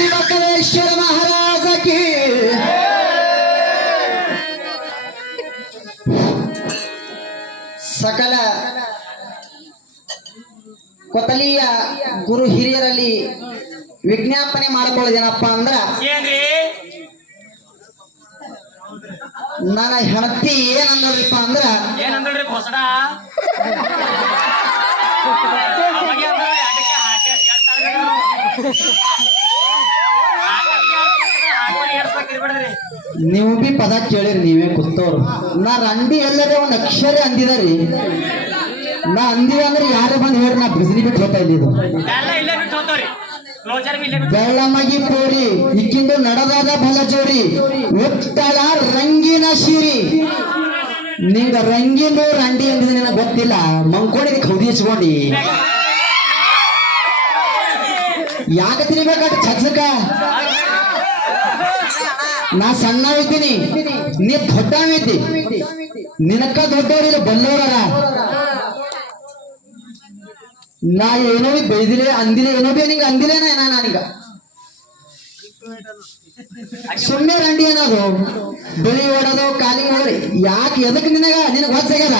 ಶಿವಕಲೇಶ್ವರ ಮಹಾರಾಜ ಕಿ ಸಕಲ ಕೊತಲಿಯ ಗುರು ಹಿರಿಯರಲ್ಲಿ ವಿಜ್ಞಾಪನೆ ಮಾಡಿಕೊಳ್ಳೋದೇನಪ್ಪ ಅಂದ್ರ ನನ್ನ ಹೆಣತಿ ಏನಂದ್ರಪ್ಪ ಅಂದ್ರ ಏನಂದ್ರಿ ಹೊಸಡ ನೀವು ಬಿ ಪದ ಕೇಳಿರಿ ನೀವೇ ಕೂತವ್ರು. ನಾ ರಂಡಿ ಎಲ್ಲರೇ ಒಂದು ಅಕ್ಷರ ಅಂದಿದಾರಿ ನಾ ಅಂದಿವ ಅಂದ್ರೆ ಯಾರು ಬಂದು ಹೇಳಿ ನಾ ಬಿಸಿಲಿ ಬಿಟ್ಟು ಹೋಗ್ತಾ ಇದ್ದಿದ್ದು ಬೆಳ್ಳಮಗಿ ಪೋರಿ ಇಕ್ಕಿಂದು ನಡದಾದ ಬಲ ಜೋಡಿ ಉತ್ತಳ ರಂಗಿನ ಶಿರಿ ನಿಂಗ ರಂಗಿನ ರಂಡಿ ಅಂದಿದ ನಿನಗೆ ಗೊತ್ತಿಲ್ಲ? ಮಂಕೋಡಿ ಕೌದಿ ಹಚ್ಕೊಂಡಿ. ಯಾಕೆ ತಿನ್ಬೇಕಾಟ ಚಚ್ಚಕ ನಾ ಸಣ್ಣ ಇದ್ದೀನಿ. ನೀ ದೊಡ್ಡ ಐತಿ ನಿನಕ ದೊಡ್ಡವರಿಲ್ಲ ಬಲ್ಲವರ ನಾ ಏನೋ ಬೈದಿಲೆ ಅಂದಿಲೆ ಏನೋ ಬಿ ನಿಂಗೆ ಅಂದಿಲೇನ ಏನ ನಾನೀಗ. ಸುಮ್ಮನೆ ರಂಡಿ ಅನ್ನೋದು. ಬೆಳಿ ಓಡೋದು ಕಾಲಿ ಓಡ್ರಿ ಯಾಕೆ ಎದಕ್ ನಿನಗ? ನಿನಗ ಹೊಚ್ಚಾಗ್ಯದ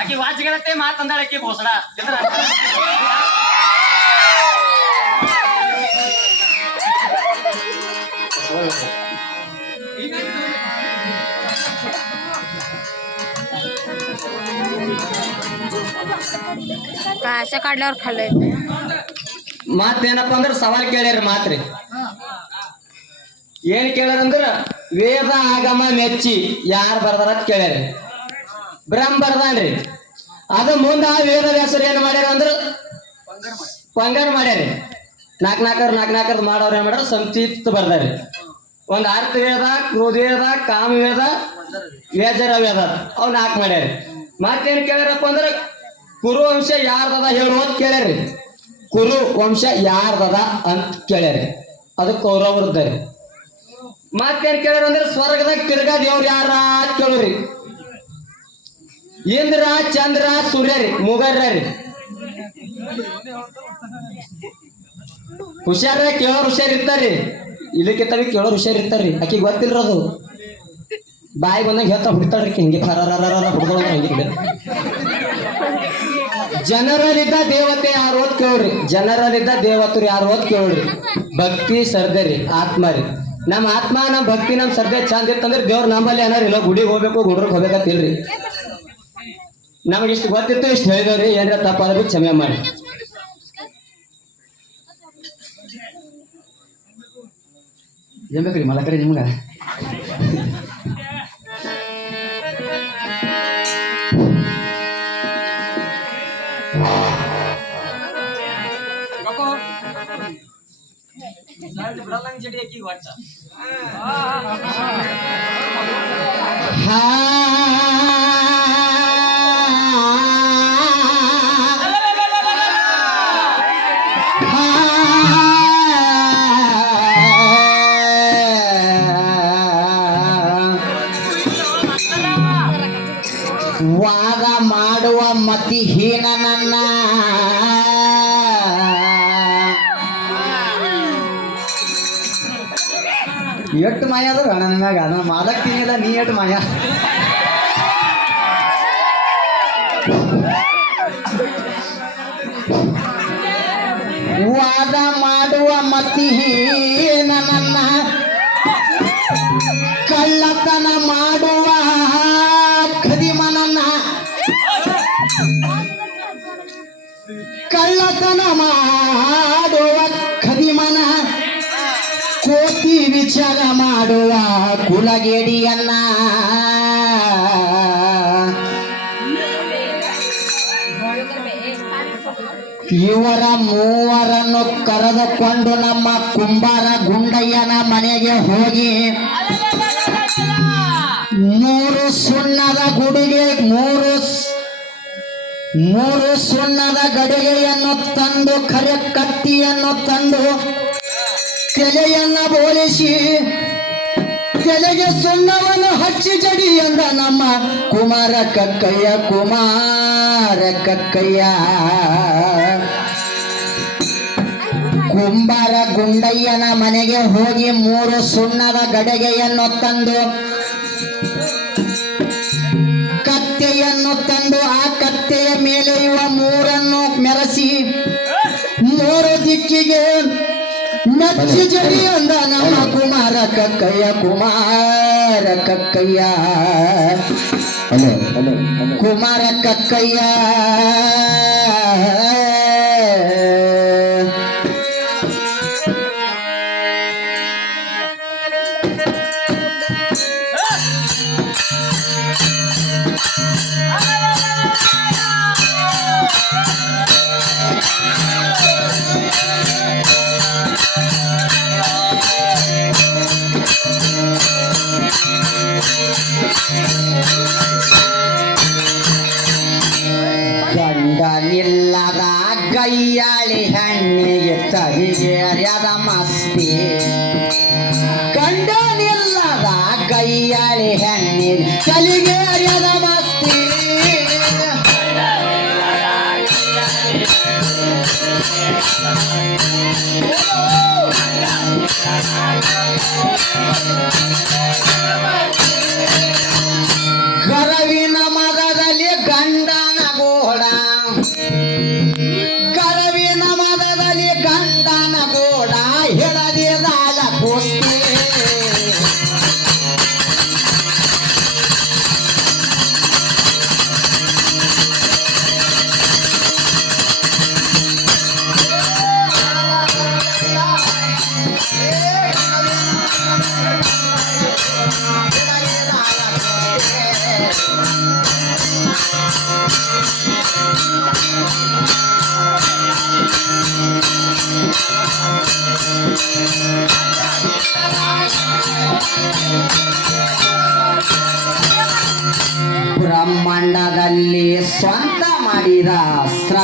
ಆಕಿ ವಾಚ್ಗಳತ್ತೆ ಮಾತಂದಾಳ ಆಕಿ ಬೋಸಡ ಮತ್ತೇನಪ್ಪ ಅಂದ್ರೆ ಸವಾಲ್ ಕೇಳ್ಯಾರ ಮಾತ್ರಿ. ಏನ್ ಕೇಳ್ಯಾರಂದ್ರ ವೇದ ಆಗಮ ಮೆಚ್ಚಿ ಯಾರು ಬರ್ದಾರ ಅಂತ ಕೇಳ್ಯಾರ. ಬ್ರಹ್ಮ ಬರ್ದಾನ್ರಿ ಅದು ಮುಂದ ಆ ವೇದ ವ್ಯಾಸರು ಏನ್ ಮಾಡ್ಯಾರ ಅಂದ್ರ ಪಂಗರ್ ಮಾಡ್ಯಾರಿ. ನಾಲ್ಕು ನಾಲ್ಕರ್ ನಾಲ್ಕು ನಾಲ್ಕರ್ ಮಾಡೋರ್ ಏನ್ ಮಾಡ್ಯಾರ, ಸಂತಿತ್ ಬರ್ದಾರಿ. ಒಂದ್ ಅರ್ಥ ವೇದ ಕ್ರೋಧ ವೇದ ಕಾಮ ವೇದ ವೇಜರ ವೇದ ಅವ್ ನಾಲ್ಕು ಮಾಡ್ಯಾರಿ. ಮತ್ತೇನ್ ಕೇಳ್ಯಾರಪ್ಪ ಅಂದ್ರ ಕುರು ವಂಶ ಯಾರ್ದದ ಹೇಳು ಅಂತ ಕೇಳ್ಯಾರಿ ಕುರು ವಂಶ ಯಾರ್ದದ ಅಂತ ಕೇಳ್ಯಾರಿ ಅದು ಕೌರವರದ್ದ ರೀ. ಮತ್ತೇನ್ ಕೇಳ್ಯಾರ ಅಂದ್ರೆ ಸ್ವರ್ಗದಾಗ ತಿರ್ಗಾ ದೇವ್ರ ಯಾರ ಅಂತ ಕೇಳ್ರಿ. ಇಂದ್ರ, ಚಂದ್ರ, ಸೂರ್ಯ ರೀ, ಮುಗರ್ರ ರೀ. ಹುಷಾರ ಕೇಳೋರು ಹುಷಾರ್ ಇರ್ತಾರ್ರಿ. ಇಲ್ಲಕ್ಕಿತ್ತವಿ ಕೇಳೋರು ಹುಷಾರ್ ಆಕಿ ಗೊತ್ತಿಲ್ರದು. ಬಾಯಿ ಬಂದಂಗೆ ಹೇಳ್ತಾ ಹುಡ್ತಾಳ್ರಿ ಹಿಂಗೆ. ಹುಡ್ದೋಳ ಹಂಗೆ. ಜನರಲ್ಲಿದ್ದ ದೇವತೆ ಯಾರು ಅಂತ ಕೇಳ್ರಿ. ಜನರಲ್ಲಿದ್ದ ದೇವತರು ಯಾರು ಅಂತ ಕೇಳ್ರಿ. ಭಕ್ತಿ ಶ್ರದ್ಧೆ ರೀ, ಆತ್ಮ ರೀ. ನಮ್ಮ ಆತ್ಮ ನಮ್ಮ ಭಕ್ತಿ ನಮ್ಮ ಶ್ರದ್ಧೆ ಚಂದ ಇತ್ತಂದ್ರೆ ದೇವ್ರ ನಮ್ಮಲ್ಲಿ ಏನಾರ ಇಲ್ಲ, ಗುಡಿಗೆ ಹೋಗ್ಬೇಕು, ಗುಡ್ರಿಗೆ ಹೋಗ್ಬೇಕಂತ ಇಲ್ರಿ. ನಮಗೆ ಇಷ್ಟು ಗೊತ್ತಿತ್ತು, ಇಷ್ಟು ಹೇಳಿದವ್ರಿ, ಏನ್ರ ತಪ್ಪಾದ್ರೆ ಕ್ಷಮೆ ಮಾಡಿ. ಏನ್ ಮಲಕರಿ ನಿಮ್ಗ? ಒಟ್ಟ. ಹಾ ವಾದ ಮಾಡುವ ಮತಿಹೀನ ನನ್ನ ಎಷ್ಟು ಮಾಯ ಅದ ನನ್ನ ಮ್ಯಾಗ ಅದನ್ನ ತಿನ್ನಿಲ್ಲ, ನೀ ಎಷ್ಟು ಮಾಯ? ವಾದ ಮಾಡುವ ಮತಿ ನನ್ನ. ಕಳ್ಳತನ ಮಾಡುವ ಖದಿಮನನ್ನ ಕಳ್ಳತನ ಮಾಡುವ ಕುಲಗೇಡಿಯನ್ನ ಇವರ ಮೂವರನ್ನು ಕರೆದುಕೊಂಡು ನಮ್ಮ ಕುಂಬಾರ ಗುಂಡಯ್ಯನ ಮನೆಗೆ ಹೋಗಿ ಮೂರು ಸುಣ್ಣದ ಗುಡಿಗೆ ಮೂರು ಮೂರು ಸುಣ್ಣದ ಗಡಿಗೆಯನ್ನು ತಂದು ಕರೆ ಕತ್ತಿಯನ್ನು ತಂದು ತಲೆಯನ್ನು ಬೋಳಿಸಿ ತಲೆಗೆ ಸುಣ್ಣವನ್ನು ಹಚ್ಚಿ ಜಡಿ ಎಂದ ನಮ್ಮ ಕುಮಾರ ಕಕ್ಕಯ್ಯ ಕುಮಾರ ಕಕ್ಕಯ್ಯ. ಕುಂಬಾರ ಗುಂಡಯ್ಯನ ಮನೆಗೆ ಹೋಗಿ ಮೂರು ಸುಣ್ಣದ ಗಡಗೆಯನ್ನು ತಂದು, ಕತ್ತೆಯನ್ನು ತಂದು ಆ ಕತ್ತೆಯ ಮೇಲೆ ಇರುವ ಮೂರನ್ನು ಮೆರೆಸಿ, ಮೂರು ದಿಕ್ಕಿಗೆ ನಚ್ಚಿ ಜಡಿ ಅಂದ ನಮ್ಮ ಕುಮಾರ ಕಕ್ಕಯ್ಯ ಕುಮಾರ ಕಕ್ಕಯ್ಯ ಕುಮಾರ ಕಕ್ಕಯ್ಯ ಕೈಯಾಳಿ ಹಣ್ಣಿಗೆ ಹೆಣ್ಣಿಗೆ ಅರ್ಯದ ಮಸ್ತಿ. ಗಂಡನಿಲ್ಲದ ಗೈಯಾಳಿ ಹೆಣ್ಣಿಗೆ ತಲೆಗೆ ಅರಿಯದ ಮಸ್ತಿ. ಗರವಿನ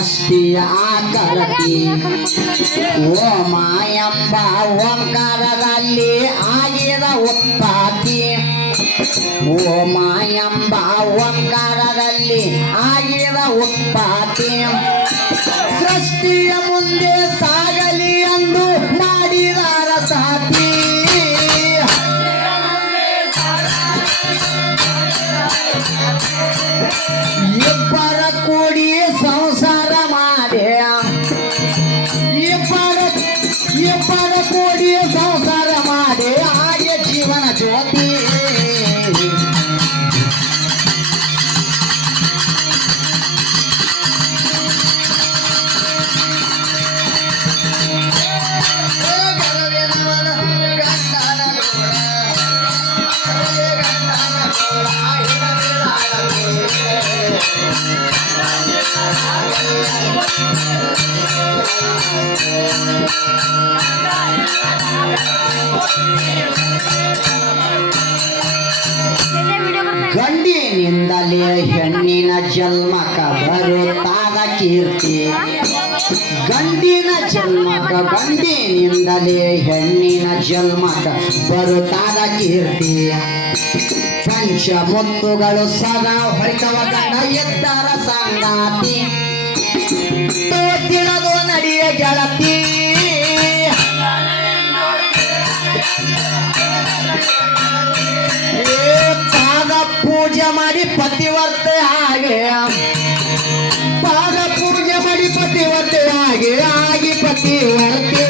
ಸೃಷ್ಟಿಯ ಆಕರತಿ. ಓಮ ಎಂಬ ಓಂಕಾರದಲ್ಲಿ ಆಗಿದ ಉತ್ಪತ್ತಿ ಓಮ ಎಂಬ ಓಂಕಾರದಲ್ಲಿ ಆಗಿದ ಉತ್ಪತ್ತಿ ಸೃಷ್ಟಿಯ ಮುಂದೆ ಸಾಗಲಿ ಎಂದು ಗಂಡಿನಿಂದಲೇ ಹೆಣ್ಣಿನ ಜನ್ಮಕ ಬರುತ್ತಾದ ಕೀರ್ತಿ. ಗಂಡಿನ ಜನ್ಮಕ, ಗಂಡಿನಿಂದಲೇ ಹೆಣ್ಣಿನ ಜನ್ಮಕ ಬರುತ್ತಾದ ಕೀರ್ತಿ. ಪಂಚಮುತ್ತುಗಳು ಸದಾ ಹೊರಟವ ಗಂಡ ಸಂಗಾತಿ. ತಿಳಿದು ನಡಿಯ ಗೆಳತಿ ಪಾದ ಪೂಜೆ ಮಾಡಿ ಪತಿವರ್ತೆ ಹಾಗೆ ಪಾದ ಪೂಜೆ ಮಾಡಿ ಪತಿವರ್ತೆ ಹಾಗೆ ಆಗಿ ಪತಿವರ್ತೆ.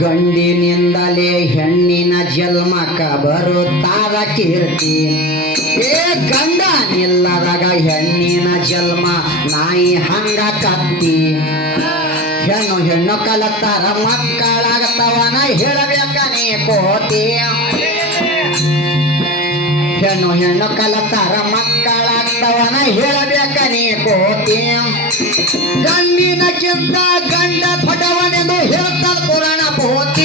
ಗಂಡಿನಿಂದಲೇ ಹೆಣ್ಣಿನ ಜನ್ಮಕ ಬರುತ್ತಾರ ಕೀರ್ತಿ. ಏ ಗಂಡ ನಿಲ್ಲದಾಗ ಹೆಣ್ಣಿನ ಜನ್ಮ ನಾಯಿ ಹಂಗ ಕತ್ತಿ. ಹೆಣ್ಣು ಹೆಣ್ಣು ಕಲತ್ತಾರ ಮಕ್ಕಳಾಗತ್ತವನ ಹೇಳಬೇಕ ನೀ ಕೋತಿ. ಹೆಣ್ಣು ಹೆಣ್ಣು ಕಲತ್ತಾರ ಕಂಡವನ ಹೇಳಬೇಕ ನೀ ಕೋತಿ. ಗಂಡಿನ ಗಂಡ ದೊಡ್ಡವನೆಂದು ಹೇಳ್ತಾರ ಪುರಾಣ ಪೋತಿ.